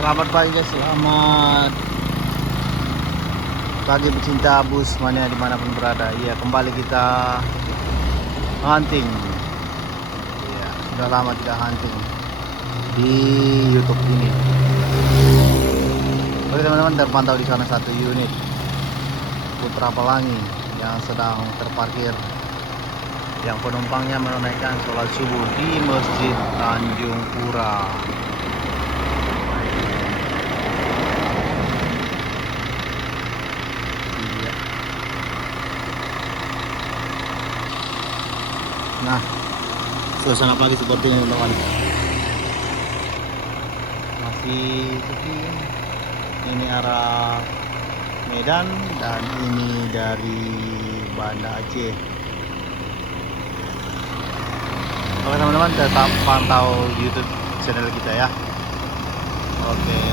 Selamat pagi guys, selamat pagi pecinta bus mania dimanapun berada. Iya, kembali kita hunting. Iya, sudah lama tidak hunting di YouTube ini. Oke teman-teman, terpantau di sana satu unit Putra Pelangi yang sedang terparkir, yang penumpangnya menunaikan sholat subuh di Masjid Tanjung Pura. Iya. Nah, suasana pagi seperti ini teman, masih sepi. Ini arah Medan dan ini dari Banda Aceh. Oke teman-teman, tetap pantau YouTube channel kita ya. Oke.